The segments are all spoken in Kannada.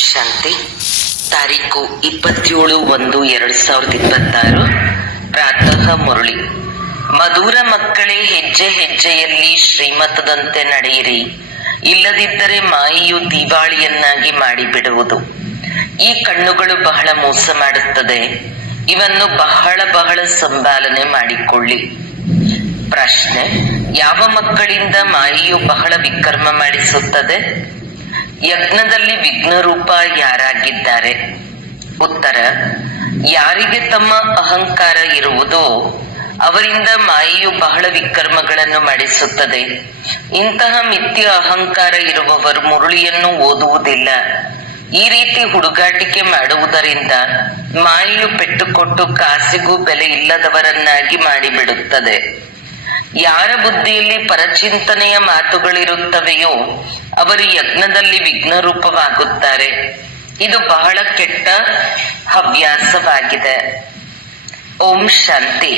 ಶಾಂತಿ. ತಾರೀಕು 27/1/2026. ಪ್ರಾತಃ ಮುರಳಿ. ಮಧುರ ಮಕ್ಕಳೇ, ಹೆಜ್ಜೆ ಹೆಜ್ಜೆಯಲ್ಲಿ ಶ್ರೀಮತದಂತೆ ನಡೆಯಿರಿ, ಇಲ್ಲದಿದ್ದರೆ ಮಾಯೆಯು ದಿವಾಳಿಯನ್ನಾಗಿ ಮಾಡಿಬಿಡುವುದು. ಈ ಕಣ್ಣುಗಳು ಬಹಳ ಮೋಸ ಮಾಡುತ್ತದೆ, ಇವನ್ನು ಬಹಳ ಬಹಳ ಸಂಪಾಲನೆ ಮಾಡಿಕೊಳ್ಳಿ. ಪ್ರಶ್ನೆ: ಯಾವ ಮಕ್ಕಳಿಂದ ಮಾಯೆಯು ಬಹಳ ವಿಕರ್ಮ ಮಾಡಿಸುತ್ತದೆ? ಯಜ್ಞದಲ್ಲಿ ವಿಘ್ನರೂಪ ಯಾರಾಗಿದ್ದಾರೆ? ಉತ್ತರ: ಯಾರಿಗೆ ತಮ್ಮ ಅಹಂಕಾರ ಇರುವುದೋ ಅವರಿಂದ ಮಾಯೆಯು ಬಹಳ ವಿಕರ್ಮಗಳನ್ನು ಮಾಡಿಸುತ್ತದೆ. ಇಂತಹ ಮಿಥ್ಯ ಅಹಂಕಾರ ಇರುವವರು ಮುರುಳಿಯನ್ನು ಓದುವುದಿಲ್ಲ. ಈ ರೀತಿ ಹುಡುಗಾಟಿಕೆ ಮಾಡುವುದರಿಂದ ಮಾಯೆಯು ಪೆಟ್ಟುಕೊಟ್ಟು ಕಾಸಿಗೂ ಬೆಲೆ ಇಲ್ಲದವರನ್ನಾಗಿ ಮಾಡಿಬಿಡುತ್ತದೆ. ಯಾರ ಬುದ್ಧಿಯಲ್ಲಿ ಪರಚಿಂತನೆಯ ಮಾತುಗಳಿರುತ್ತವೆಯೋ ಅವರು ಯಜ್ಞದಲ್ಲಿ ವಿಘ್ನರೂಪವಾಗುತ್ತಾರೆ. ಇದು ಬಹಳ ಕೆಟ್ಟ ಹವ್ಯಾಸವಾಗಿದೆ. ಓಂ ಶಾಂತಿ.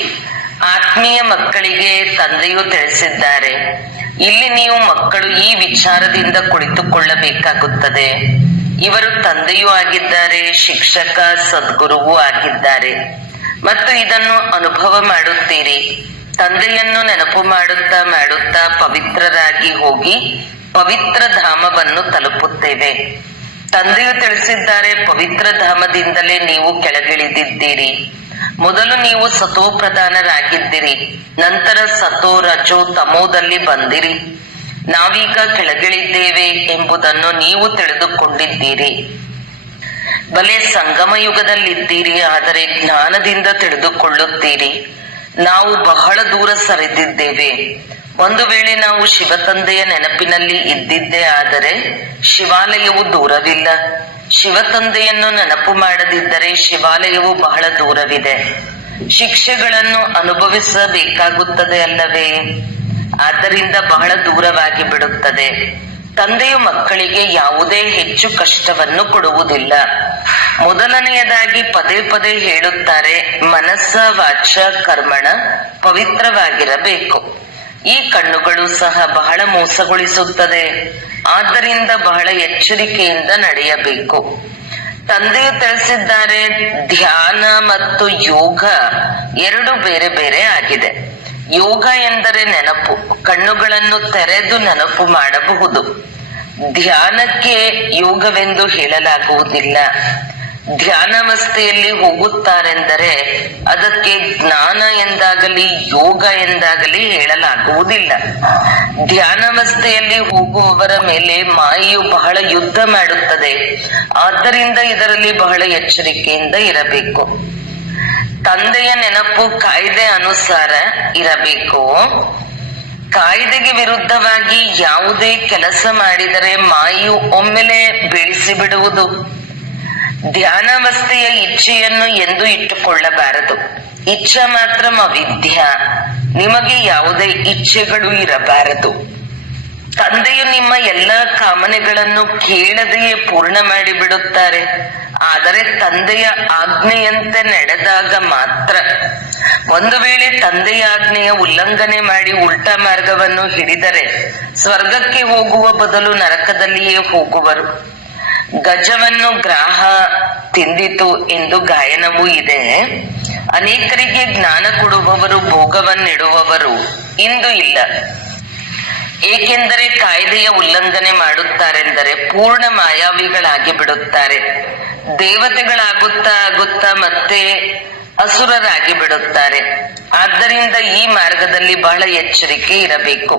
ಆತ್ಮೀಯ ಮಕ್ಕಳಿಗೆ ತಂದೆಯು ತಿಳಿಸಿದ್ದಾರೆ, ಇಲ್ಲಿ ನೀವು ಮಕ್ಕಳು ಈ ವಿಚಾರದಿಂದ ಕುಳಿತುಕೊಳ್ಳಬೇಕಾಗುತ್ತದೆ. ಇವರು ತಂದೆಯೂ ಆಗಿದ್ದಾರೆ, ಶಿಕ್ಷಕ ಸದ್ಗುರುವೂ ಆಗಿದ್ದಾರೆ ಮತ್ತು ಇದನ್ನು ಅನುಭವ ಮಾಡುತ್ತೀರಿ. ತಂದೆಯನ್ನು ನೆನಪು ಮಾಡುತ್ತಾ ಮಾಡುತ್ತಾ ಪವಿತ್ರರಾಗಿ ಹೋಗಿ ಪವಿತ್ರ ಧಾಮವನ್ನು ತಲುಪುತ್ತೇವೆ. ತಂದೆಯು ತಿಳಿಸಿದ್ದಾರೆ, ಪವಿತ್ರ ಧಾಮದಿಂದಲೇ ನೀವು ಕೆಳಗಿಳಿದಿದ್ದೀರಿ. ಮೊದಲು ನೀವು ಸತೋ ಪ್ರಧಾನರಾಗಿದ್ದಿರಿ, ನಂತರ ಸತೋ ರಜೋ ತಮೋದಲ್ಲಿ ಬಂದಿರಿ. ನಾವೀಗ ಕೆಳಗಿಳಿದ್ದೇವೆ ಎಂಬುದನ್ನು ನೀವು ತಿಳಿದುಕೊಂಡಿದ್ದೀರಿ. ಬಲೆ ಸಂಗಮ ಯುಗದಲ್ಲಿದ್ದೀರಿ, ಆದರೆ ಜ್ಞಾನದಿಂದ ತಿಳಿದುಕೊಳ್ಳುತ್ತೀರಿ. ನಾವು ಬಹಳ ದೂರ ಸರಿದಿದ್ದೇವೆ. ಒಂದು ವೇಳೆ ನಾವು ಶಿವ ತಂದೆಯ ನೆನಪಿನಲ್ಲಿ ಇದ್ದಿದ್ದೇ ಆದರೆ ಶಿವಾಲಯವು ದೂರವಿಲ್ಲ. ಶಿವ ತಂದೆಯನ್ನು ನೆನಪು ಮಾಡದಿದ್ದರೆ ಶಿವಾಲಯವು ಬಹಳ ದೂರವಿದೆ. ಶಿಕ್ಷೆಗಳನ್ನು ಅನುಭವಿಸಬೇಕಾಗುತ್ತದೆ ಅಲ್ಲವೇ? ಆದ್ದರಿಂದ ಬಹಳ ದೂರವಾಗಿ ಬಿಡುತ್ತದೆ. ತಂದೆಯು ಮಕ್ಕಳಿಗೆ ಯಾವುದೇ ಹೆಚ್ಚು ಕಷ್ಟವನ್ನು ಕೊಡುವುದಿಲ್ಲ. ಮೊದಲನೆಯದಾಗಿ ಪದೇ ಪದೇ ಹೇಳುತ್ತಾರೆ, ಮನಸ್ಸ ವಾಚ ಕರ್ಮಣ ಪವಿತ್ರವಾಗಿರಬೇಕು. ಈ ಕಣ್ಣುಗಳು ಸಹ ಬಹಳ ಮೋಸಗೊಳಿಸುತ್ತದೆ. ಆದ್ದರಿಂದ ಬಹಳ ಎಚ್ಚರಿಕೆಯಿಂದ ನಡೆಯಬೇಕು. ತಂದೆಯು ತಿಳಿಸಿದ್ದಾರೆ, ಧ್ಯಾನ ಮತ್ತು ಯೋಗ ಎರಡು ಬೇರೆ ಬೇರೆ ಆಗಿದೆ. ಯೋಗ ಎಂದರೆ ನೆನಪು, ಕಣ್ಣುಗಳನ್ನು ತೆರೆದು ನೆನಪು ಮಾಡಬಹುದು. ಧ್ಯಾನಕ್ಕೆ ಯೋಗವೆಂದು ಹೇಳಲಾಗುವುದಿಲ್ಲ. ಧ್ಯಾನಾವಸ್ಥೆಯಲ್ಲಿ ಹೋಗುತ್ತಾರೆಂದರೆ ಅದಕ್ಕೆ ಜ್ಞಾನ ಎಂದಾಗಲಿ ಯೋಗ ಎಂದಾಗಲಿ ಹೇಳಲಾಗುವುದಿಲ್ಲ. ಧ್ಯಾನಾವಸ್ಥೆಯಲ್ಲಿ ಹೋಗುವವರ ಮೇಲೆ ಮಾಯೆಯು ಬಹಳ ಯುದ್ಧ ಮಾಡುತ್ತದೆ. ಆದ್ದರಿಂದ ಇದರಲ್ಲಿ ಬಹಳ ಎಚ್ಚರಿಕೆಯಿಂದ ಇರಬೇಕು. ತಂದೆಯ ನೆನಪು ಕಾಯ್ದೆ ಅನುಸಾರ ಇರಬೇಕು. ಕಾಯ್ದೆಗೆ ವಿರುದ್ಧವಾಗಿ ಯಾವುದೇ ಕೆಲಸ ಮಾಡಿದರೆ ಮಾಯೆಯು ಒಮ್ಮೆಲೆ ಬೀಳಿಸಿಬಿಡುವುದು. ಧ್ಯಾನಾವಸ್ಥೆಯ ಇಚ್ಛೆಯನ್ನು ಎಂದು ಇಟ್ಟುಕೊಳ್ಳಬಾರದು. ಇಚ್ಛಾ ಮಾತ್ರ ಅವಿದ್ಯ. ನಿಮಗೆ ಯಾವುದೇ ಇಚ್ಛೆಗಳು ಇರಬಾರದು. ತಂದೆಯು ನಿಮ್ಮ ಎಲ್ಲ ಕಾಮನೆಗಳನ್ನು ಕೇಳದೆಯೇ ಪೂರ್ಣ ಮಾಡಿಬಿಡುತ್ತಾರೆ. ಆದರೆ ತಂದೆಯ ಆಜ್ಞೆಯಂತೆ ನಡೆದಾಗ ಮಾತ್ರ. ಒಂದು ವೇಳೆ ತಂದೆಯ ಆಜ್ಞೆಯ ಉಲ್ಲಂಘನೆ ಮಾಡಿ ಉಲ್ಟಾ ಮಾರ್ಗವನ್ನು ಹಿಡಿದರೆ ಸ್ವರ್ಗಕ್ಕೆ ಹೋಗುವ ಬದಲು ನರಕದಲ್ಲಿಯೇ ಹೋಗುವರು. ಗಜವನ್ನು ಗ್ರಾಹ ತಿಂದಿತು ಎಂದು ಗಾಯನವೂ ಇದೆ. ಅನೇಕರಿಗೆ ಜ್ಞಾನ ಕೊಡುವವರು, ಭೋಗವನ್ನಿಡುವವರು ಇಂದು ಇಲ್ಲ. ಏಕೆಂದರೆ ಕಾಯ್ದೆಯ ಉಲ್ಲಂಘನೆ ಮಾಡುತ್ತಾರೆಂದರೆ ಪೂರ್ಣ ಮಾಯಾವಿಗಳಾಗಿ ಬಿಡುತ್ತಾರೆ. ದೇವತೆಗಳಾಗುತ್ತಾ ಆಗುತ್ತಾ ಮತ್ತೆ ಅಸುರರಾಗಿ ಬಿಡುತ್ತಾರೆ. ಆದ್ದರಿಂದ ಈ ಮಾರ್ಗದಲ್ಲಿ ಬಹಳ ಎಚ್ಚರಿಕೆ ಇರಬೇಕು.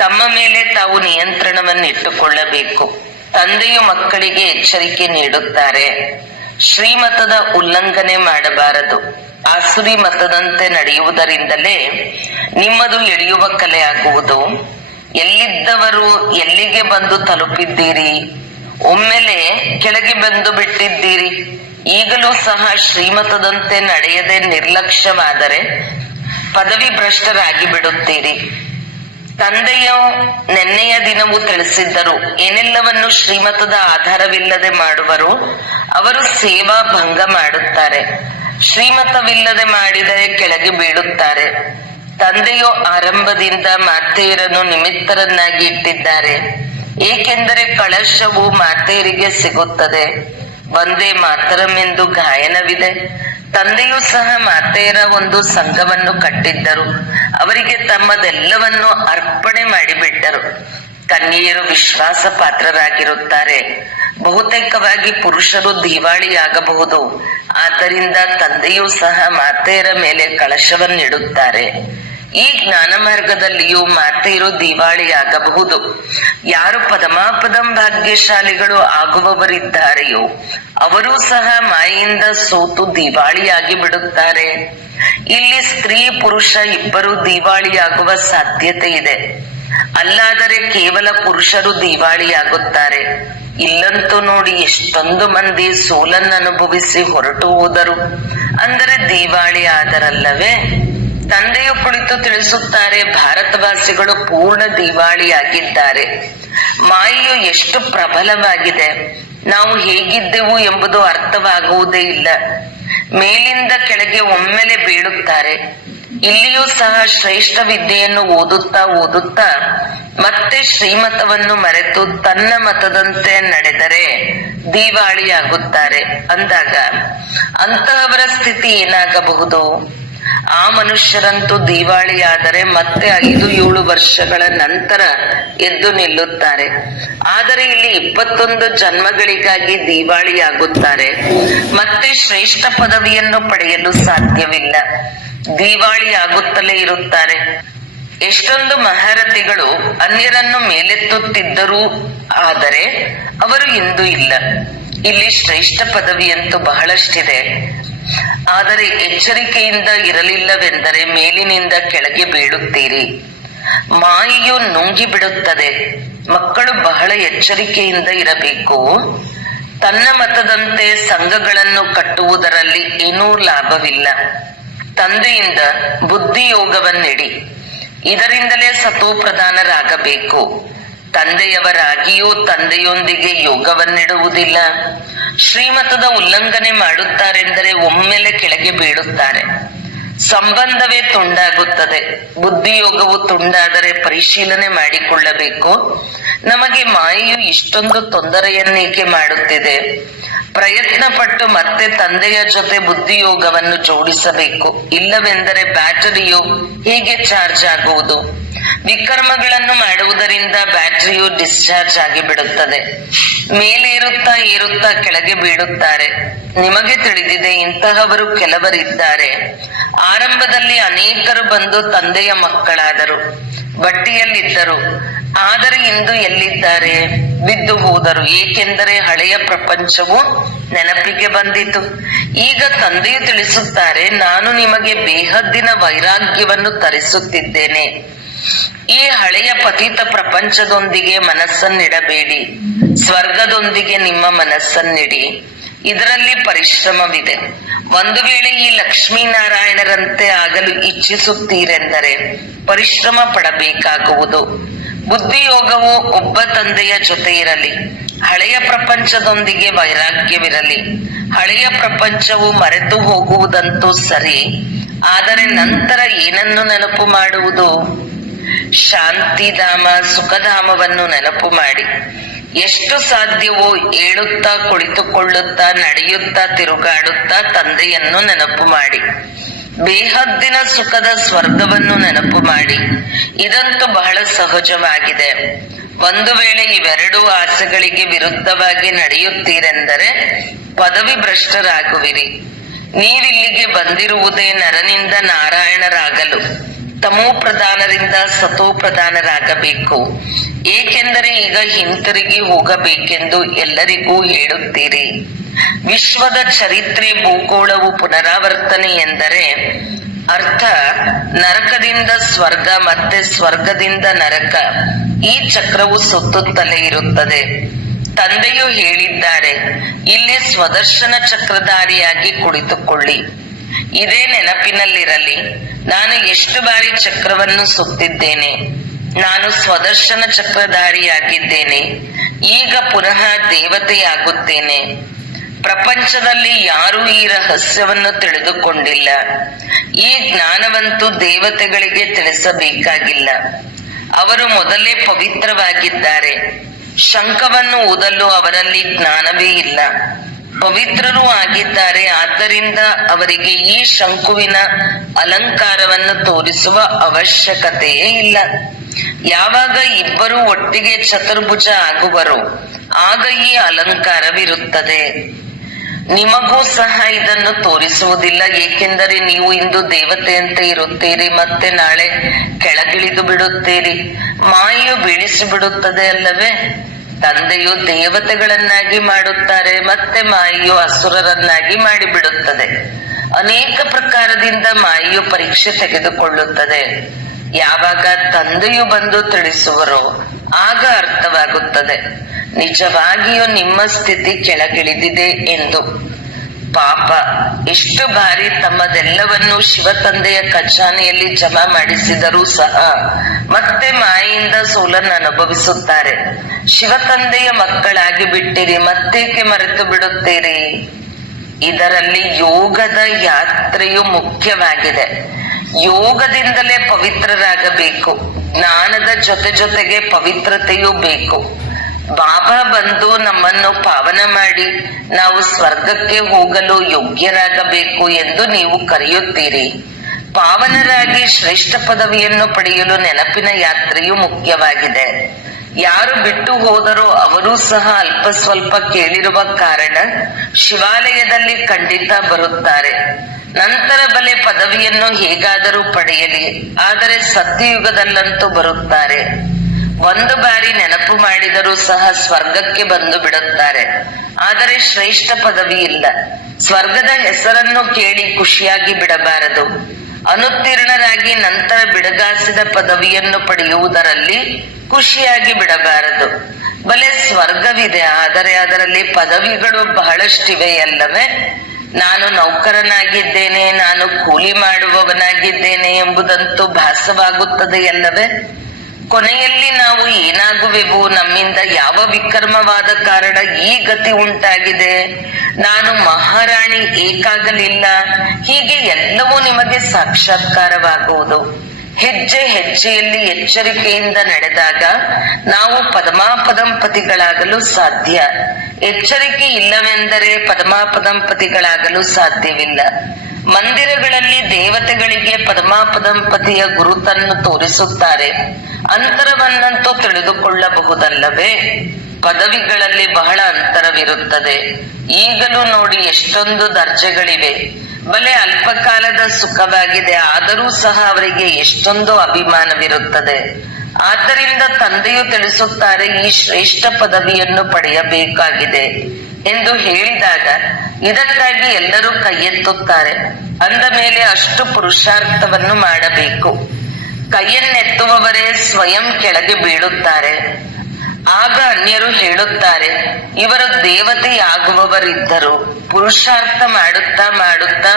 ತಮ್ಮ ಮೇಲೆ ತಾವು ನಿಯಂತ್ರಣವನ್ನಿಟ್ಟುಕೊಳ್ಳಬೇಕು. ತಂದೆಯು ಮಕ್ಕಳಿಗೆ ಎಚ್ಚರಿಕೆ ನೀಡುತ್ತಾರೆ, ಶ್ರೀಮತದ ಉಲ್ಲಂಘನೆ ಮಾಡಬಾರದು. ಆಸುರಿ ಮತದಂತೆ ನಡೆಯುವುದರಿಂದಲೇ ನಿಮ್ಮದು ಎಳೆಯುವ ಕಲೆ ಆಗುವುದು. ಎಲ್ಲಿದ್ದವರು ಎಲ್ಲಿಗೆ ಬಂದು ತಲುಪಿದ್ದೀರಿ? ಒಮ್ಮೆಲೆ ಕೆಳಗೆ ಬಂದು ಬಿಟ್ಟಿದ್ದೀರಿ. ಈಗಲೂ ಸಹ ಶ್ರೀಮತದಂತೆ ನಡೆಯದೆ ನಿರ್ಲಕ್ಷ್ಯವಾದರೆ ಪದವಿ ಭ್ರಷ್ಟರಾಗಿ ಬಿಡುತ್ತೀರಿ. ತಂದೆಯು ನೆನ್ನೆಯ ದಿನವೂ ತಿಳಿಸಿದ್ದರು, ಏನೆಲ್ಲವನ್ನು ಶ್ರೀಮತದ ಆಧಾರವಿಲ್ಲದೆ ಮಾಡುವರು ಅವರು ಸೇವಾ ಭಂಗ ಮಾಡುತ್ತಾರೆ. ಶ್ರೀಮತವಿಲ್ಲದೆ ಮಾಡಿದರೆ ಕೆಳಗೆ ಬೀಳುತ್ತಾರೆ. ತಂದೆಯು ಆರಂಭದಿಂದ ಮಾತೆಯರನ್ನು ನಿಮಿತ್ತರನ್ನಾಗಿ ಇಟ್ಟಿದ್ದಾರೆ. ಏಕೆಂದರೆ ಕಳಶವು ಮಾತೆಯರಿಗೆ ಸಿಗುತ್ತದೆ. ವಂದೇ ಮಾತರಂ ಎಂದು ಗಾಯನವಿದೆ. ತಂದೆಯೂ ಸಹ ಮಾತೆಯರ ಒಂದು ಸಂಘವನ್ನು ಕಟ್ಟಿದ್ದರು. ಅವರಿಗೆ ತಮ್ಮದೆಲ್ಲವನ್ನು ಅರ್ಪಣೆ ಮಾಡಿಬಿಟ್ಟರು. ಕನ್ಯೆಯರು ವಿಶ್ವಾಸ ಪಾತ್ರರಾಗಿರುತ್ತಾರೆ. ಬಹುತೇಕವಾಗಿ ಪುರುಷರು ದಿವಾಳಿಯಾಗಬಹುದು. ಆದ್ದರಿಂದ ತಂದೆಯೂ ಸಹ ಮಾತೆಯರ ಮೇಲೆ ಕಳಶವನ್ನಿಡುತ್ತಾರೆ. ಈ ಜ್ಞಾನ ಮಾರ್ಗದಲ್ಲಿಯೂ ಮಾತೆಯರು ದಿವಾಳಿಯಾಗಬಹುದು. ಯಾರು ಪದಮಾಪದಂ ಭಾಗ್ಯಶಾಲಿಗಳು ಆಗುವವರಿದ್ದಾರೆಯೋ ಅವರೂ ಸಹ ಮಾಯೆಯಿಂದ ಸೋತು ದಿವಾಳಿಯಾಗಿ ಬಿಡುತ್ತಾರೆ. ಇಲ್ಲಿ ಸ್ತ್ರೀ ಪುರುಷ ಇಬ್ಬರು ದಿವಾಳಿಯಾಗುವ ಸಾಧ್ಯತೆ ಇದೆ. ಅಲ್ಲಾದರೆ ಕೇವಲ ಪುರುಷರು ದಿವಾಳಿಯಾಗುತ್ತಾರೆ. ಇಲ್ಲಂತೂ ನೋಡಿ ಎಷ್ಟೊಂದು ಮಂದಿ ಸೋಲನ್ನು ಅನುಭವಿಸಿ ಹೊರಟು ಹೋದರು. ಅಂದರೆ ದಿವಾಳಿ ಆದರಲ್ಲವೇ? ತಂದೆಯು ಕುಳಿತು ತಿಳಿಸುತ್ತಾರೆ, ಭಾರತವಾಸಿಗಳು ಪೂರ್ಣ ದಿವಾಳಿಯಾಗಿದ್ದಾರೆ. ಮಾಯೆಯು ಎಷ್ಟು ಪ್ರಬಲವಾಗಿದೆ. ನಾವು ಹೇಗಿದ್ದೆವು ಎಂಬುದು ಅರ್ಥವಾಗುವುದೇ ಇಲ್ಲ. ಮೇಲಿಂದ ಕೆಳಗೆ ಒಮ್ಮೆಲೆ ಬೀಳುತ್ತಾರೆ. ಇಲ್ಲಿಯೂ ಸಹ ಶ್ರೇಷ್ಠ ವಿದ್ಯೆಯನ್ನು ಓದುತ್ತಾ ಮತ್ತೆ ಶ್ರೀಮತವನ್ನು ಮರೆತು ತನ್ನ ಮತದಂತೆ ನಡೆದರೆ ದಿವಾಳಿಯಾಗುತ್ತಾರೆ. ಅಂದಾಗ ಅಂತಹವರ ಸ್ಥಿತಿ ಏನಾಗಬಹುದು? ಆ ಮನುಷ್ಯರಂತೂ ದಿವಾಳಿಯಾದರೆ ಮತ್ತೆ 5-7 ವರ್ಷಗಳ ನಂತರ ಎದ್ದು ನಿಲ್ಲುತ್ತಾರೆ. ಆದರೆ ಇಲ್ಲಿ 21 ಜನ್ಮಗಳಿಗಾಗಿ ದಿವಾಳಿಯಾಗುತ್ತಾರೆ. ಮತ್ತೆ ಶ್ರೇಷ್ಠ ಪದವಿಯನ್ನು ಪಡೆಯಲು ಸಾಧ್ಯವಿಲ್ಲ. ದಿವಾಳಿಯಾಗುತ್ತಲೇ ಇರುತ್ತಾರೆ. ಎಷ್ಟೊಂದು ಮಹಾರಥಿಗಳು ಅನ್ಯರನ್ನು ಮೇಲೆತ್ತುತ್ತಿದ್ದರು. ಆದರೆ ಅವರು ಇಂದು ಇಲ್ಲ. ಇಲ್ಲಿ ಶ್ರೇಷ್ಠ ಪದವಿಯಂತೂ ಬಹಳಷ್ಟಿದೆ. ಆದರೆ ಎಚ್ಚರಿಕೆಯಿಂದ ಇರಲಿಲ್ಲವೆಂದರೆ ಮೇಲಿನಿಂದ ಕೆಳಗೆ ಬೀಳುತ್ತೀರಿ. ಮಾಯೆಯು ನುಂಗಿ ಬಿಡುತ್ತದೆ. ಮಕ್ಕಳು ಬಹಳ ಎಚ್ಚರಿಕೆಯಿಂದ ಇರಬೇಕು. ತನ್ನ ಮತದಂತೆ ಸಂಘಗಳನ್ನು ಕಟ್ಟುವುದರಲ್ಲಿ ಏನೂ ಲಾಭವಿಲ್ಲ. ತಂದೆಯಿಂದ ಬುದ್ಧಿಯೋಗವನ್ನಿಡಿ. ಇದರಿಂದಲೇ ಸತೋಪ್ರಧಾನರಾಗಬೇಕು. ತಂದೆಯವರಾಗಿಯೂ ತಂದೆಯೊಂದಿಗೆ ಯೋಗವನ್ನಿಡುವುದಿಲ್ಲ. ಶ್ರೀಮತದ ಉಲ್ಲಂಘನೆ ಮಾಡುತ್ತಾರೆಂದರೆ ಒಮ್ಮೆಲೆ ಕೆಳಗೆ ಬೀಳುತ್ತಾರೆ. ಸಂಬಂಧವೇ ತುಂಡಾಗುತ್ತದೆ. ಬುದ್ಧಿಯೋಗವು ತುಂಡಾದರೆ ಪರಿಶೀಲನೆ ಮಾಡಿಕೊಳ್ಳಬೇಕು. ನಮಗೆ ಮಾಯೆಯು ಇಷ್ಟೊಂದು ತೊಂದರೆಯನ್ನೇಕೆ ಮಾಡುತ್ತಿದೆ? ಪ್ರಯತ್ನ ಪಟ್ಟು ಮತ್ತೆ ತಂದೆಯ ಜೊತೆ ಬುದ್ಧಿಯೋಗವನ್ನು ಜೋಡಿಸಬೇಕು. ಇಲ್ಲವೆಂದರೆ ಬ್ಯಾಟರಿಯು ಹೇಗೆ ಚಾರ್ಜ್ ಆಗುವುದು? ವಿಕರ್ಮಗಳನ್ನು ಮಾಡುವುದರಿಂದ ಬ್ಯಾಟರಿಯು ಡಿಸ್ಚಾರ್ಜ್ ಆಗಿ ಬಿಡುತ್ತದೆ. ಮೇಲೆ ಏರುತ್ತಾ ಕೆಳಗೆ ಬೀಳುತ್ತಾರೆ. ನಿಮಗೆ ತಿಳಿದಿದೆ, ಇಂತಹವರು ಕೆಲವರಿದ್ದಾರೆ. ಆರಂಭದಲ್ಲಿ ಅನೇಕರು ಬಂದು ತಂದೆಯ ಮಕ್ಕಳಾದರು, ಬಟ್ಟಿಯಲ್ಲಿದ್ದರು. ಆದರೆ ಇಂದು ಎಲ್ಲಿದ್ದಾರೆ? ಬಿದ್ದು ಹೋದರು. ಏಕೆಂದರೆ ಹಳೆಯ ಪ್ರಪಂಚವು ನೆನಪಿಗೆ ಬಂದಿತು. ಈಗ ತಂದೆಯು ತಿಳಿಸುತ್ತಾರೆ, ನಾನು ನಿಮಗೆ ಬೇಹದ್ದಿನ ವೈರಾಗ್ಯವನ್ನು ತರಿಸುತ್ತಿದ್ದೇನೆ. ಈ ಹಳೆಯ ಪತಿತ ಪ್ರಪಂಚದೊಂದಿಗೆ ಮನಸ್ಸನ್ನಿಡಬೇಡಿ. ಸ್ವರ್ಗದೊಂದಿಗೆ ನಿಮ್ಮ ಮನಸ್ಸನ್ನಿಡಿ. ಇದರಲ್ಲಿ ಪರಿಶ್ರಮವಿದೆ. ಒಂದು ವೇಳೆ ಈ ಲಕ್ಷ್ಮೀನಾರಾಯಣರಂತೆ ಆಗಲು ಇಚ್ಛಿಸುತ್ತೀರೆಂದರೆ ಪರಿಶ್ರಮ ಪಡಬೇಕಾಗುವುದು. ಬುದ್ಧಿಯೋಗವು ಒಬ್ಬ ತಂದೆಯ ಜೊತೆ ಇರಲಿ. ಹಳೆಯ ಪ್ರಪಂಚದೊಂದಿಗೆ ವೈರಾಗ್ಯವಿರಲಿ. ಹಳೆಯ ಪ್ರಪಂಚವು ಮರೆತು ಹೋಗುವುದಂತೂ ಸರಿ. ಆದರೆ ನಂತರ ಏನನ್ನು ನೆನಪು ಮಾಡುವುದು? ಶಾಂತಿಧಾಮ, ಸುಖಧಾಮವನ್ನು ನೆನಪು ಮಾಡಿ. ಎಷ್ಟು ಸಾಧ್ಯವೋ ಏಳುತ್ತಾ, ಕುಳಿತುಕೊಳ್ಳುತ್ತಾ, ನಡೆಯುತ್ತಾ, ತಿರುಗಾಡುತ್ತಾ ತಂದೆಯನ್ನು ನೆನಪು ಮಾಡಿ. ಬೇಹದ್ದಿನ ಸುಖದ ಸ್ವರ್ಗವನ್ನು ನೆನಪು ಮಾಡಿ. ಇದಂತೂ ಬಹಳ ಸಹಜವಾಗಿದೆ. ಒಂದು ವೇಳೆ ಇವೆರಡೂ ಆಸೆಗಳಿಗೆ ವಿರುದ್ಧವಾಗಿ ನಡೆಯುತ್ತೀರೆಂದರೆ ಪದವಿ ಭ್ರಷ್ಟರಾಗುವಿರಿ. ನೀವಿಲ್ಲಿಗೆ ಬಂದಿರುವುದೇ ನರನಿಂದ ನಾರಾಯಣರಾಗಲು. ತಮೋ ಪ್ರಧಾನರಿಂದ ಸತೋ ಪ್ರಧಾನರಾಗಬೇಕು. ಏಕೆಂದರೆ ಈಗ ಹಿಂತಿರುಗಿ ಹೋಗಬೇಕೆಂದು ಎಲ್ಲರಿಗೂ ಹೇಳುತ್ತೀರಿ. ವಿಶ್ವದ ಚರಿತ್ರೆ ಭೂಗೋಳವು ಪುನರಾವರ್ತನೆ ಎಂದರೆ ಅರ್ಥ ನರಕದಿಂದ ಸ್ವರ್ಗ, ಮತ್ತೆ ಸ್ವರ್ಗದಿಂದ ನರಕ. ಈ ಚಕ್ರವು ಸುತ್ತುತ್ತಲೇ ಇರುತ್ತದೆ. ತಂದೆಯು ಹೇಳಿದ್ದಾರೆ, ಇಲ್ಲಿ ಸ್ವದರ್ಶನ ಚಕ್ರಧಾರಿಯಾಗಿ ಕುಳಿತುಕೊಳ್ಳಿ. ಇದೇ ನೆನಪಿನಲ್ಲಿರಲಿ. ನಾನು ಎಷ್ಟು ಬಾರಿ ಚಕ್ರವನ್ನು ಸುತ್ತಿದ್ದೇನೆ. ನಾನು ಸ್ವದರ್ಶನ ಚಕ್ರಧಾರಿಯಾಗಿದ್ದೇನೆ. ಈಗ ಪುನಃ ದೇವತೆಯಾಗುತ್ತೇನೆ. ಪ್ರಪಂಚದಲ್ಲಿ ಯಾರೂ ಈ ರಹಸ್ಯವನ್ನು ತಿಳಿದುಕೊಂಡಿಲ್ಲ. ಈ ಜ್ಞಾನವಂತೂ ದೇವತೆಗಳಿಗೆ ತಿಳಿಸಬೇಕಾಗಿಲ್ಲ. ಅವರು ಮೊದಲೇ ಪವಿತ್ರವಾಗಿದ್ದಾರೆ. ಶಂಖವನ್ನು ಊದಲು ಅವರಲ್ಲಿ ಜ್ಞಾನವೇ ಇಲ್ಲ. ಪವಿತ್ರರೂ ಆಗಿದ್ದಾರೆ, ಆದ್ದರಿಂದ ಅವರಿಗೆ ಈ ಶಂಕುವಿನ ಅಲಂಕಾರವನ್ನು ತೋರಿಸುವ ಅವಶ್ಯಕತೆಯೇ ಇಲ್ಲ. ಯಾವಾಗ ಇಬ್ಬರು ಒಟ್ಟಿಗೆ ಚತುರ್ಭುಜ ಆಗುವರೋ ಆಗ ಈ ಅಲಂಕಾರವಿರುತ್ತದೆ. ನಿಮಗೂ ಸಹ ಇದನ್ನು ತೋರಿಸುವುದಿಲ್ಲ, ಏಕೆಂದರೆ ನೀವು ಇಂದು ದೇವತೆಯಂತೆ ಇರುತ್ತೀರಿ, ಮತ್ತೆ ನಾಳೆ ಕೆಳಗಿಳಿದು ಬಿಡುತ್ತೀರಿ. ಮಾಯೆಯು ಬೀಳಿಸಿ ಬಿಡುತ್ತದೆ ಅಲ್ಲವೇ? ತಂದೆಯು ದೇವತೆಗಳನ್ನಾಗಿ ಮಾಡುತ್ತಾರೆ, ಮತ್ತೆ ಮಾಯೆಯು ಅಸುರರನ್ನಾಗಿ ಮಾಡಿಬಿಡುತ್ತದೆ. ಅನೇಕ ಪ್ರಕಾರದಿಂದ ಮಾಯೆಯು ಪರೀಕ್ಷೆ ತೆಗೆದುಕೊಳ್ಳುತ್ತದೆ. ಯಾವಾಗ ತಂದೆಯು ಬಂದು ತಿಳಿಸುವರೋ ಆಗ ಅರ್ಥವಾಗುತ್ತದೆ ನಿಜವಾಗಿಯೂ ನಿಮ್ಮ ಸ್ಥಿತಿ ಕೆಳಗಿಳಿದಿದೆ ಎಂದು. ಪಾಪ ಎಷ್ಟು ಬಾರಿ ತಮ್ಮದೆಲ್ಲವನ್ನು ಶಿವ ತಂದೆಯ ಖಜಾನೆಯಲ್ಲಿ ಜಮಾ ಮಾಡಿಸಿದರೂ ಸಹ ಮತ್ತೆ ಮಾಯೆಯಿಂದ ಸೋಲನ್ನು ಅನುಭವಿಸುತ್ತಾರೆ. ಶಿವ ತಂದೆಯ ಮಕ್ಕಳಾಗಿ ಬಿಟ್ಟಿರಿ, ಮತ್ತೇಕೆ ಮರೆತು ಬಿಡುತ್ತೀರಿ? ಇದರಲ್ಲಿ ಯೋಗದ ಯಾತ್ರೆಯು ಮುಖ್ಯವಾಗಿದೆ. ಯೋಗದಿಂದಲೇ ಪವಿತ್ರರಾಗಬೇಕು. ಜ್ಞಾನದ ಜೊತೆಗೆ ಪವಿತ್ರತೆಯೂ ಬೇಕು. ಬಾಬಾ ಬಂದು ನಮ್ಮನ್ನು ಪಾವನ ಮಾಡಿ ನಾವು ಸ್ವರ್ಗಕ್ಕೆ ಹೋಗಲು ಯೋಗ್ಯರಾಗಬೇಕು ಎಂದು ನೀವು ಕರೆಯುತ್ತೀರಿ. ಪಾವನರಾಗಿ ಶ್ರೇಷ್ಠ ಪದವಿಯನ್ನು ಪಡೆಯಲು ನೆನಪಿನ ಯಾತ್ರೆಯು ಮುಖ್ಯವಾಗಿದೆ. ಯಾರು ಬಿಟ್ಟು ಹೋದರೋ ಅವರೂ ಸಹ ಅಲ್ಪ ಸ್ವಲ್ಪ ಕೇಳಿರುವ ಕಾರಣ ಶಿವಾಲಯದಲ್ಲಿ ಖಂಡಿತ ಬರುತ್ತಾರೆ. ನಂತರ ಬಲೆ ಪದವಿಯನ್ನು ಹೇಗಾದರೂ ಪಡೆಯಲಿ, ಆದರೆ ಸತ್ಯಯುಗದಲ್ಲಂತೂ ಬರುತ್ತಾರೆ. ಒಂದು ಬಾರಿ ನೆನಪು ಮಾಡಿದರೂ ಸಹ ಸ್ವರ್ಗಕ್ಕೆ ಬಂದು ಬಿಡುತ್ತಾರೆ, ಆದರೆ ಶ್ರೇಷ್ಠ ಪದವಿ ಇಲ್ಲ. ಸ್ವರ್ಗದ ಹೆಸರನ್ನು ಕೇಳಿ ಖುಷಿಯಾಗಿ ಬಿಡಬಾರದು. ಅನುತ್ತೀರ್ಣರಾಗಿ ನಂತರ ಬಿಡಗಾಸಿದ ಪದವಿಯನ್ನು ಪಡೆಯುವುದರಲ್ಲಿ ಖುಷಿಯಾಗಿ ಬಿಡಬಾರದು. ಬಲೆ ಸ್ವರ್ಗವಿದೆ, ಆದರೆ ಅದರಲ್ಲಿ ಪದವಿಗಳು ಬಹಳಷ್ಟಿವೆ ಅಲ್ಲವೇ? ನಾನು ನೌಕರನಾಗಿದ್ದೇನೆ, ನಾನು ಕೂಲಿ ಮಾಡುವವನಾಗಿದ್ದೇನೆ ಎಂಬುದಂತೂ ಭಾಸವಾಗುತ್ತದೆ ಅಲ್ಲವೇ? ಕೊನೆಯಲ್ಲಿ ನಾವು ಏನಾಗುವೆವು? ನಮ್ಮಿಂದ ಯಾವ ವಿಕರ್ಮವಾದ ಕಾರಣ ಈ ಗತಿ ಉಂಟಾಗಿದೆ? ನಾನು ಮಹಾರಾಣಿ ಏಕಾಗಲಿಲ್ಲ. ಹೀಗೆ ಎಲ್ಲವೂ ನಿಮಗೆ ಸಾಕ್ಷಾತ್ಕಾರವಾಗುವುದು. ಹೆಜ್ಜೆ ಹೆಜ್ಜೆಯಲ್ಲಿ ಎಚ್ಚರಿಕೆಯಿಂದ ನಡೆದಾಗ ನಾವು ಪದ್ಮಾಪದಂಪತಿಗಳಾಗಲು ಸಾಧ್ಯ. ಎಚ್ಚರಿಕೆ ಇಲ್ಲವೆಂದರೆ ಪದ್ಮಾಪದಂಪತಿಗಳಾಗಲು ಸಾಧ್ಯವಿಲ್ಲ. ಮಂದಿರಗಳಲ್ಲಿ ದೇವತೆಗಳಿಗೆ ಪದ್ಮಾಪದಂಪತಿಯ ಗುರುತನ್ನು ತೋರಿಸುತ್ತಾರೆ. ಅಂತರವನ್ನಂತೂ ತಿಳಿದುಕೊಳ್ಳಬಹುದಲ್ಲವೇ? ಪದವಿಗಳಲ್ಲಿ ಬಹಳ ಅಂತರವಿರುತ್ತದೆ. ಈಗಲೂ ನೋಡಿ ಎಷ್ಟೊಂದು ದರ್ಜೆಗಳಿವೆ. ಬಲೆ ಅಲ್ಪಕಾಲದ ಸುಖವಾಗಿದೆ, ಆದರೂ ಸಹ ಅವರಿಗೆ ಎಷ್ಟೊಂದು ಅಭಿಮಾನವಿರುತ್ತದೆ. ಆದ್ದರಿಂದ ತಂದೆಯು ತಿಳಿಸುತ್ತಾರೆ, ಈ ಶ್ರೇಷ್ಠ ಪದವಿಯನ್ನು ಪಡೆಯಬೇಕಾಗಿದೆ ಎಂದು ಹೇಳಿದಾಗ ಇದಕ್ಕಾಗಿ ಎಲ್ಲರೂ ಕೈ ಎತ್ತುತ್ತಾರೆ. ಅಂದ ಮೇಲೆ ಅಷ್ಟು ಪುರುಷಾರ್ಥವನ್ನು ಮಾಡಬೇಕು. ಕೈಯನ್ನೆತ್ತುವವರೇ ಸ್ವಯಂ ಕೆಳಗೆ ಬೀಳುತ್ತಾರೆ. ಆಗ ಅನ್ಯರು ಹೇಳುತ್ತಾರೆ, ಇವರು ದೇವತೆಯಾಗುವವರಿದ್ದರು, ಪುರುಷಾರ್ಥ ಮಾಡುತ್ತಾ ಮಾಡುತ್ತಾ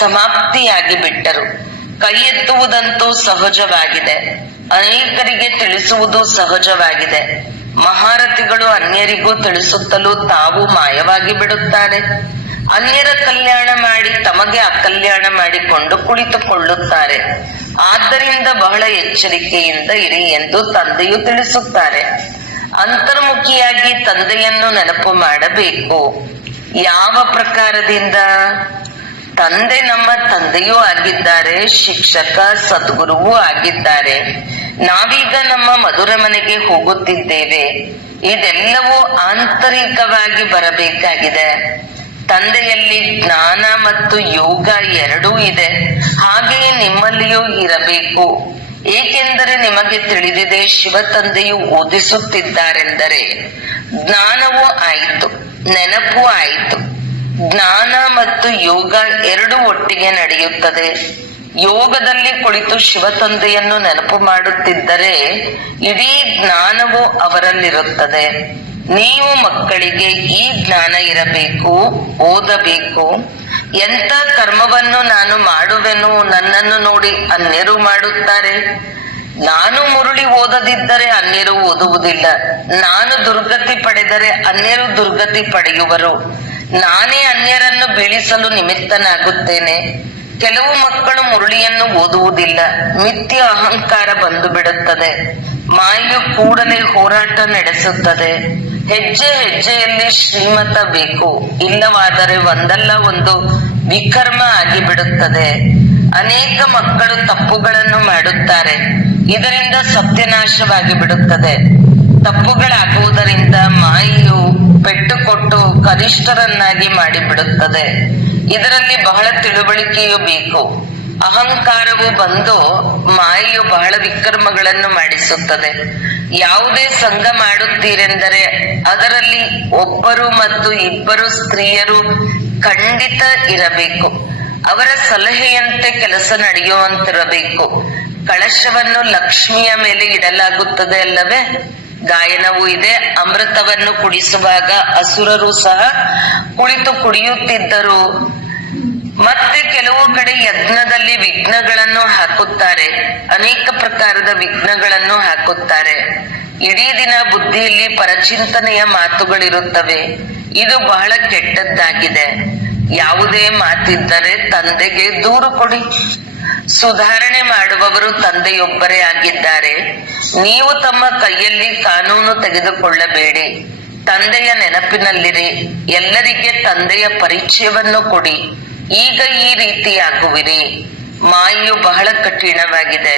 ಸಮಾಪ್ತಿಯಾಗಿ ಬಿಟ್ಟರು. ಕೈ ಎತ್ತುವುದಂತೂ ಸಹಜವಾಗಿದೆ, ಅನೇಕರಿಗೆ ತಿಳಿಸುವುದು ಸಹಜವಾಗಿದೆ. ಮಹಾರಥಿಗಳು ಅನ್ಯರಿಗೂ ತಿಳಿಸುತ್ತಲೂ ತಾವು ಮಾಯವಾಗಿ ಬಿಡುತ್ತಾರೆ. ಅನ್ಯರ ಕಲ್ಯಾಣ ಮಾಡಿ ತಮಗೆ ಅಕಲ್ಯಾಣ ಮಾಡಿಕೊಂಡು ಕುಳಿತುಕೊಳ್ಳುತ್ತಾರೆ. ಆದ್ದರಿಂದ ಬಹಳ ಎಚ್ಚರಿಕೆಯಿಂದ ಇರಿ ಎಂದು ತಂದೆಯು ತಿಳಿಸುತ್ತಾರೆ. ಅಂತರ್ಮುಖಿಯಾಗಿ ತಂದೆಯನ್ನು ನೆನಪು ಮಾಡಬೇಕು. ಯಾವ ಪ್ರಕಾರದಿಂದ? ತಂದೆ ನಮ್ಮ ತಂದೆಯೂ ಆಗಿದ್ದಾರೆ, ಶಿಕ್ಷಕ ಸದ್ಗುರುವೂ ಆಗಿದ್ದಾರೆ. ನಾವೀಗ ನಮ್ಮ ಮಧುರ ಮನೆಗೆ ಹೋಗುತ್ತಿದ್ದೇವೆ. ಇದೆಲ್ಲವೂ ಆಂತರಿಕವಾಗಿ ಬರಬೇಕಾಗಿದೆ. ತಂದೆಯಲ್ಲಿ ಜ್ಞಾನ ಮತ್ತು ಯೋಗ ಎರಡೂ ಇದೆ, ಹಾಗೆಯೇ ನಿಮ್ಮಲ್ಲಿಯೂ ಇರಬೇಕು. ಏಕೆಂದರೆ ನಿಮಗೆ ತಿಳಿದಿದೆ, ಶಿವ ತಂದೆಯು ಓದಿಸುತ್ತಿದ್ದಾರೆಂದರೆ ಜ್ಞಾನವೂ ಆಯಿತು, ನೆನಪು ಆಯಿತು. ಜ್ಞಾನ ಮತ್ತು ಯೋಗ ಎರಡೂ ಒಟ್ಟಿಗೆ ನಡೆಯುತ್ತದೆ. ಯೋಗದಲ್ಲಿ ಕುಳಿತು ಶಿವ ತಂದೆಯನ್ನು ನೆನಪು ಮಾಡುತ್ತಿದ್ದರೆ ಇಡೀ ಜ್ಞಾನವು ಅವರಲ್ಲಿರುತ್ತದೆ. ನೀವು ಮಕ್ಕಳಿಗೆ ಈ ಜ್ಞಾನ ಇರಬೇಕು, ಓದಬೇಕು. ಎಂತ ಕರ್ಮವನ್ನು ನಾನು ಮಾಡುವೆನು, ನನ್ನನ್ನು ನೋಡಿ ಅನ್ಯರು ಮಾಡುತ್ತಾರೆ. ನಾನು ಮುರುಳಿ ಓದದಿದ್ದರೆ ಅನ್ಯರು ಓದುವುದಿಲ್ಲ. ನಾನು ದುರ್ಗತಿ ಪಡೆದರೆ ಅನ್ಯರು ದುರ್ಗತಿ ಪಡೆಯುವರು. ನಾನೇ ಅನ್ಯರನ್ನು ಬೀಳಿಸಲು ನಿಮಿತ್ತನಾಗುತ್ತೇನೆ. ಕೆಲವು ಮಕ್ಕಳು ಮುರಳಿಯನ್ನು ಓದುವುದಿಲ್ಲ, ಮಿಥ್ಯ ಅಹಂಕಾರ ಬಂದು ಬಿಡುತ್ತದೆ. ಮಾಯೆಯು ಕೂಡಲೇ ಹೋರಾಟ ನಡೆಸುತ್ತದೆ. ಹೆಜ್ಜೆ ಹೆಜ್ಜೆಯಲ್ಲಿ ಶ್ರೀಮತ ಬೇಕು, ಇಲ್ಲವಾದರೆ ಒಂದಲ್ಲ ಒಂದು ವಿಕರ್ಮ ಆಗಿಬಿಡುತ್ತದೆ. ಅನೇಕ ಮಕ್ಕಳು ತಪ್ಪುಗಳನ್ನು ಮಾಡುತ್ತಾರೆ, ಇದರಿಂದ ಸತ್ಯನಾಶವಾಗಿ ಬಿಡುತ್ತದೆ. ತಪ್ಪುಗಳಾಗುವುದರಿಂದ ಮಾಯೆಯು ಪೆಟ್ಟು ಕೊಟ್ಟು ಕನಿಷ್ಠರನ್ನಾಗಿ ಮಾಡಿಬಿಡುತ್ತದೆ. ಇದರಲ್ಲಿ ಬಹಳ ತಿಳುವಳಿಕೆಯೂ ಬೇಕು. ಅಹಂಕಾರವು ಬಂದು ಮಾಯೆಯು ಬಹಳ ವಿಕರ್ಮಗಳನ್ನು ಮಾಡಿಸುತ್ತದೆ. ಯಾವುದೇ ಸಂಘ ಮಾಡುತ್ತೀರೆಂದರೆ ಅದರಲ್ಲಿ ಒಬ್ಬರು ಮತ್ತು ಇಬ್ಬರು ಸ್ತ್ರೀಯರು ಖಂಡಿತ ಇರಬೇಕು. ಅವರ ಸಲಹೆಯಂತೆ ಕೆಲಸ ನಡೆಯುವಂತಿರಬೇಕು. ಕಳಶವನ್ನು ಲಕ್ಷ್ಮಿಯ ಮೇಲೆ ಇಡಲಾಗುತ್ತದೆ ಅಲ್ಲವೇ? ಗಾಯನವೂ ಇದೆ. ಅಮೃತವನ್ನು ಕುಡಿಸುವಾಗ ಅಸುರರು ಸಹ ಕುಳಿತು ಕುಡಿಯುತ್ತಿದ್ದರು. ಮತ್ತೆ ಕೆಲವು ಕಡೆ ಯಜ್ಞದಲ್ಲಿ ವಿಘ್ನಗಳನ್ನು ಹಾಕುತ್ತಾರೆ, ಅನೇಕ ಪ್ರಕಾರದ ವಿಘ್ನಗಳನ್ನು ಹಾಕುತ್ತಾರೆ. ಇಡೀ ದಿನ ಬುದ್ಧಿಯಲ್ಲಿ ಪರಚಿಂತನೆಯ ಮಾತುಗಳಿರುತ್ತವೆ. ಇದು ಬಹಳ ಕೆಟ್ಟದ್ದಾಗಿದೆ. ಯಾವುದೇ ಮಾತಿದ್ದರೆ ತಂದೆಗೆ ದೂರು ಕೊಡಿ. ಸುಧಾರಣೆ ಮಾಡುವವರು ತಂದೆಯೊಬ್ಬರೇ ಆಗಿದ್ದಾರೆ. ನೀವು ತಮ್ಮ ಕೈಯಲ್ಲಿ ಕಾನೂನು ತೆಗೆದುಕೊಳ್ಳಬೇಡಿ. ತಂದೆಯ ನೆನಪಿನಲ್ಲಿರಿ. ಎಲ್ಲರಿಗೆ ತಂದೆಯ ಪರಿಚಯವನ್ನು ಕೊಡಿ. ಈಗ ಈ ರೀತಿಯಾಗುವಿರಿ. ಮಾಯೆಯು ಬಹಳ ಕಠಿಣವಾಗಿದೆ,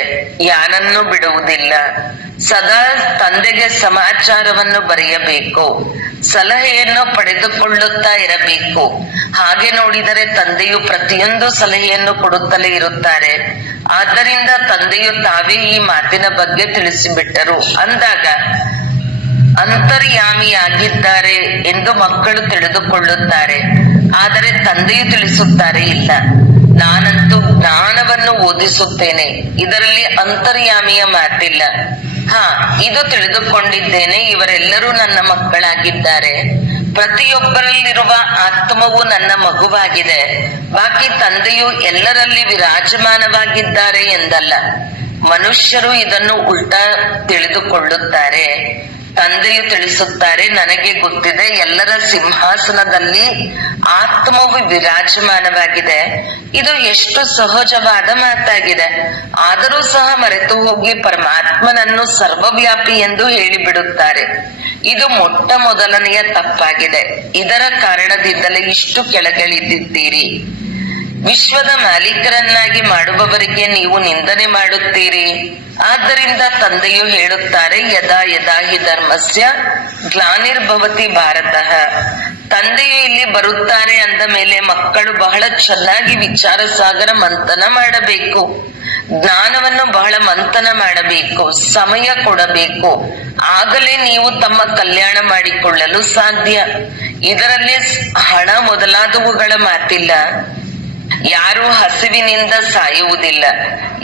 ಯಾರನ್ನೂ ಬಿಡುವುದಿಲ್ಲ. ಸದಾ ತಂದೆಗೆ ಸಮಾಚಾರವನ್ನು ಬರೆಯಬೇಕು, ಸಲಹೆಯನ್ನು ಪಡೆದುಕೊಳ್ಳುತ್ತಾ ಇರಬೇಕು. ಹಾಗೆ ನೋಡಿದರೆ ತಂದೆಯು ಪ್ರತಿಯೊಂದು ಸಲಹೆಯನ್ನು ಕೊಡುತ್ತಲೇ ಇರುತ್ತಾರೆ. ಆದ್ದರಿಂದ ತಂದೆಯು ತಾವೇ ಈ ಮಾತಿನ ಬಗ್ಗೆ ತಿಳಿಸಿಬಿಟ್ಟರು ಅಂದಾಗ ಅಂತರ್ಯಾಮಿಯಾಗಿದ್ದಾರೆ ಎಂದು ಮಕ್ಕಳು ತಿಳಿದುಕೊಳ್ಳುತ್ತಾರೆ. ಆದರೆ ತಂದೆಯು ತಿಳಿಸುತ್ತಾರೆ, ಇಲ್ಲ, ನಾನಂತೂ ಜ್ಞಾನವನ್ನು ಓದಿಸುತ್ತೇನೆ, ಇದರಲ್ಲಿ ಅಂತರ್ಯಾಮಿಯ ಮಾತಿಲ್ಲ. ಇದು ತಿಳಿದುಕೊಂಡಿದ್ದೇನೆ, ಇವರೆಲ್ಲರೂ ನನ್ನ ಮಕ್ಕಳಾಗಿದ್ದಾರೆ. ಪ್ರತಿಯೊಬ್ಬರಲ್ಲಿರುವ ಆತ್ಮವು ನನ್ನ ಮಗುವಾಗಿದೆ. ಬಾಕಿ ತಂದೆಯು ಎಲ್ಲರಲ್ಲಿ ವಿರಾಜಮಾನವಾಗಿದ್ದಾರೆ ಎಂದಲ್ಲ. ಮನುಷ್ಯರು ಇದನ್ನು ಉಲ್ಟಾ ತಿಳಿದುಕೊಳ್ಳುತ್ತಾರೆ. ತಂದೆಯು ತಿಳಿಸುತ್ತಾರೆ, ನನಗೆ ಗೊತ್ತಿದೆ, ಎಲ್ಲರ ಸಿಂಹಾಸನದಲ್ಲಿ ಆತ್ಮವು ವಿರಾಜಮಾನವಾಗಿದೆ. ಇದು ಎಷ್ಟು ಸಹಜವಾದ ಮಾತಾಗಿದೆ. ಆದರೂ ಸಹ ಮರೆತು ಹೋಗಿ ಪರಮಾತ್ಮನನ್ನು ಸರ್ವವ್ಯಾಪಿ ಎಂದು ಹೇಳಿಬಿಡುತ್ತಾರೆ. ಇದು ಮೊಟ್ಟ ಮೊದಲನೆಯ ತಪ್ಪಾಗಿದೆ. ಇದರ ಕಾರಣದಿಂದಲೇ ಇಷ್ಟು ಕೆಳಗಿಳಿದಿದ್ದೀರಿ. ವಿಶ್ವದ ಮಾಲೀಕರನ್ನಾಗಿ ಮಾಡುವವರಿಗೆ ನೀವು ನಿಂದನೆ ಮಾಡುತ್ತೀರಿ. ಆದ್ದರಿಂದ ತಂದೆಯು ಹೇಳುತ್ತಾರೆ, ಯದಾ ಯದಾ ಹಿ ಧರ್ಮಸ್ಯ ಗ್ಲಾನಿರ್ಭವತಿ ಭಾರತಃ. ತಂದೆಯು ಇಲ್ಲಿ ಬರುತ್ತಾರೆ ಅಂದ ಮೇಲೆ ಮಕ್ಕಳು ಬಹಳ ಚೆನ್ನಾಗಿ ವಿಚಾರ ಸಾಗರ ಮಂಥನ ಮಾಡಬೇಕು. ಜ್ಞಾನವನ್ನು ಬಹಳ ಮಂಥನ ಮಾಡಬೇಕು, ಸಮಯ ಕೊಡಬೇಕು. ಆಗಲೇ ನೀವು ತಮ್ಮ ಕಲ್ಯಾಣ ಮಾಡಿಕೊಳ್ಳಲು ಸಾಧ್ಯ. ಇದರಲ್ಲಿ ಹಣ ಮೊದಲಾದವುಗಳ ಮಾತಿಲ್ಲ. ಯಾರು ಹಸಿವಿನಿಂದ ಸಾಯುವುದಿಲ್ಲ.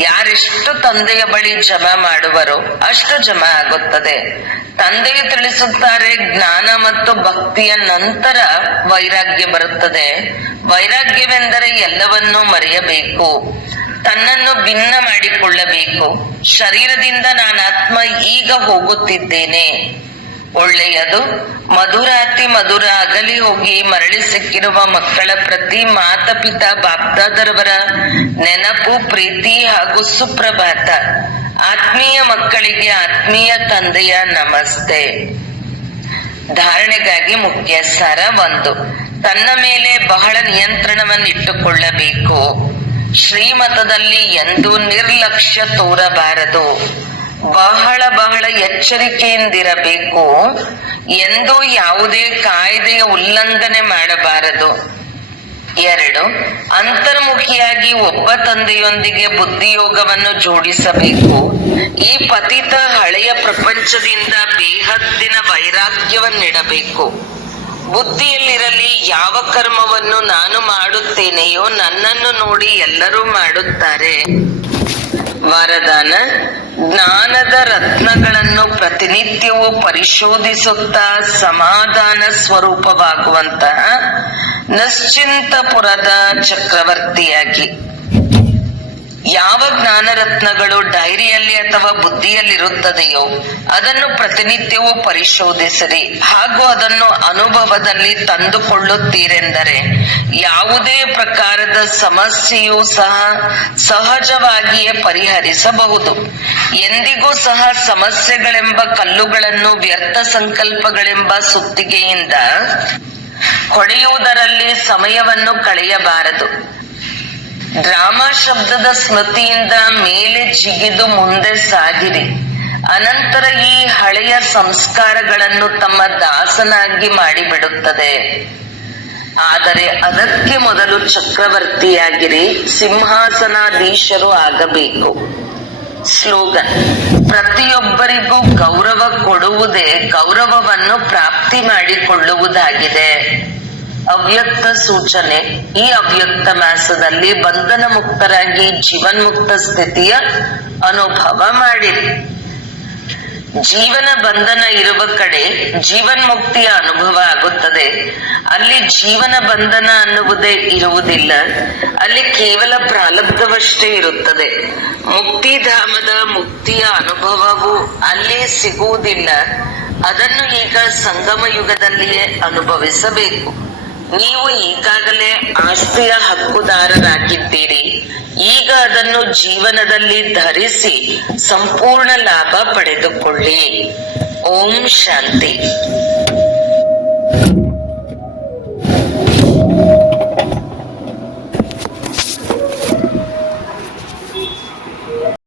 ಯಾರೆಷ್ಟು ತಂದೆಯ ಬಳಿ ಜಮಾ ಮಾಡುವರೋ ಅಷ್ಟು ಜಮಾ ಆಗುತ್ತದೆ. ತಂದೆಯು ತಿಳಿಸುತ್ತಾರೆ, ಜ್ಞಾನ ಮತ್ತು ಭಕ್ತಿಯ ನಂತರ ವೈರಾಗ್ಯ ಬರುತ್ತದೆ. ವೈರಾಗ್ಯವೆಂದರೆ ಎಲ್ಲವನ್ನೂ ಮರೆಯಬೇಕು, ತನ್ನನ್ನು ಭಿನ್ನ ಮಾಡಿಕೊಳ್ಳಬೇಕು. ಶರೀರದಿಂದ ನಾನಾತ್ಮ ಈಗ ಹೋಗುತ್ತಿದ್ದೇನೆ. ಒಳ್ಳೆಯದು. ಮಧುರಾತಿ ಮಧುರ ಅಗಲಿ ಹೋಗಿ ಮರಳಿ ಸಿಕ್ಕಿರುವ ಮಕ್ಕಳ ಪ್ರತಿ ಮಾತಾಪಿತಾ ಬಾಪ್ದಾದರವರ ನೆನಪು, ಪ್ರೀತಿ ಹಾಗೂ ಸುಪ್ರಭಾತ. ಆತ್ಮೀಯ ಮಕ್ಕಳಿಗೆ ಆತ್ಮೀಯ ತಂದೆಯ ನಮಸ್ತೆ. ಧಾರಣೆಗಾಗಿ ಮುಖ್ಯ ಸಾರ 1. ತನ್ನ ಮೇಲೆ ಬಹಳ ನಿಯಂತ್ರಣವನ್ನಿಟ್ಟುಕೊಳ್ಳಬೇಕು. ಶ್ರೀಮತದಲ್ಲಿ ಎಂದೂ ನಿರ್ಲಕ್ಷ್ಯ ತೋರಬಾರದು. ಬಹಳ ಬಹಳ ಎಚ್ಚರಿಕೆಯಿಂದಿರಬೇಕು. ಎಂದೂ ಯಾವುದೇ ಕಾಯ್ದೆಯ ಉಲ್ಲಂಘನೆ ಮಾಡಬಾರದು. 2. ಅಂತರ್ಮುಖಿಯಾಗಿ ಒಬ್ಬ ತಂದೆಯೊಂದಿಗೆ ಬುದ್ಧಿಯೋಗವನ್ನು ಜೋಡಿಸಬೇಕು. ಈ ಪತಿತ ಹಳೆಯ ಪ್ರಪಂಚದಿಂದ ಬೇಹದ್ದಿನ ವೈರಾಗ್ಯವನ್ನಿಡಬೇಕು. ಬುದ್ಧಿಯಲ್ಲಿರಲಿ, ಯಾವ ಕರ್ಮವನ್ನು ನಾನು ಮಾಡುತ್ತೇನೆಯೋ ನನ್ನನ್ನು ನೋಡಿ ಎಲ್ಲರೂ ಮಾಡುತ್ತಾರೆ. ವರದಾನ: ಜ್ಞಾನದ ರತ್ನಗಳನ್ನು ಪ್ರತಿನಿತ್ಯವೂ ಪರಿಶೋಧಿಸುತ್ತಾ ಸಮಾಧಾನ ಸ್ವರೂಪವಾಗುವಂತಹ ನಿಶ್ಚಿಂತಪುರದ ಚಕ್ರವರ್ತಿಯಾಗಿ. ಯಾವ ಜ್ಞಾನರತ್ನಗಳು ಡೈರಿಯಲ್ಲಿ ಅಥವಾ ಬುದ್ಧಿಯಲ್ಲಿರುತ್ತದೆಯೋ ಅದನ್ನು ಪ್ರತಿನಿತ್ಯವೂ ಪರಿಶೋಧಿಸಿರಿ ಹಾಗೂ ಅದನ್ನು ಅನುಭವದಲ್ಲಿ ತಂದುಕೊಳ್ಳುತ್ತೀರೆಂದರೆ ಯಾವುದೇ ಪ್ರಕಾರದ ಸಮಸ್ಯೆಯೂ ಸಹ ಸಹಜವಾಗಿಯೇ ಪರಿಹರಿಸಬಹುದು. ಎಂದಿಗೂ ಸಹ ಸಮಸ್ಯೆಗಳೆಂಬ ಕಲ್ಲುಗಳನ್ನು ವ್ಯರ್ಥ ಸಂಕಲ್ಪಗಳೆಂಬ ಸುತ್ತಿಗೆಯಿಂದ ಹೊಡೆಯುವುದರಲ್ಲಿ ಸಮಯವನ್ನು ಕಳೆಯಬಾರದು. ಡ್ರಾಮಾ ಶಬ್ದದ ಸ್ಮೃತಿಯಿಂದ ಮೇಲೆ ಜಿಗಿದು ಮುಂದೆ ಸಾಗಿರಿ. ಅನಂತರ ಈ ಹಳೆಯ ಸಂಸ್ಕಾರಗಳನ್ನು ತಮ್ಮ ದಾಸನಾಗಿ ಮಾಡಿಬಿಡುತ್ತದೆ. ಆದರೆ ಅದಕ್ಕೆ ಮೊದಲು ಚಕ್ರವರ್ತಿಯಾಗಿರಿ, ಸಿಂಹಾಸನಾಧೀಶರು ಆಗಬೇಕು. ಸ್ಲೋಗನ್: ಪ್ರತಿಯೊಬ್ಬರಿಗೂ ಗೌರವ ಕೊಡುವುದೇ ಗೌರವವನ್ನು ಪ್ರಾಪ್ತಿ ಮಾಡಿಕೊಳ್ಳುವುದಾಗಿದೆ. ಅವ್ಯಕ್ತ ಸೂಚನೆ: ಈ ಅವ್ಯಕ್ತ ಮಾಸದಲ್ಲಿ ಬಂಧನ ಮುಕ್ತರಾಗಿ ಜೀವನ್ಮುಕ್ತ ಸ್ಥಿತಿಯ ಅನುಭವ ಮಾಡಿರಿ. ಜೀವನ ಬಂಧನ ಇರುವ ಕಡೆ ಜೀವನ್ಮುಕ್ತಿಯ ಅನುಭವ ಆಗುತ್ತದೆ. ಅಲ್ಲಿ ಜೀವನ ಬಂಧನ ಅನ್ನುವುದೇ ಇರುವುದಿಲ್ಲ. ಅಲ್ಲಿ ಕೇವಲ ಪ್ರಾರಬ್ಧವಷ್ಟೇ ಇರುತ್ತದೆ. ಮುಕ್ತಿಧಾಮದ ಮುಕ್ತಿಯ ಅನುಭವವು ಅಲ್ಲಿ ಸಿಗುವುದಿಲ್ಲ. ಅದನ್ನು ಈಗ ಸಂಗಮ ಯುಗದಲ್ಲಿಯೇ ಅನುಭವಿಸಬೇಕು. ನೀವು ಈಗಾಗಲೇ ಆಸ್ತಿಯ ಹಕ್ಕುದಾರರಾಗಿದ್ದೀರಿ. ಈಗ ಅದನ್ನು ಜೀವನದಲ್ಲಿ ಧರಿಸಿ ಸಂಪೂರ್ಣ ಲಾಭ ಪಡೆದುಕೊಳ್ಳಿ. ಓಂ ಶಾಂತಿ.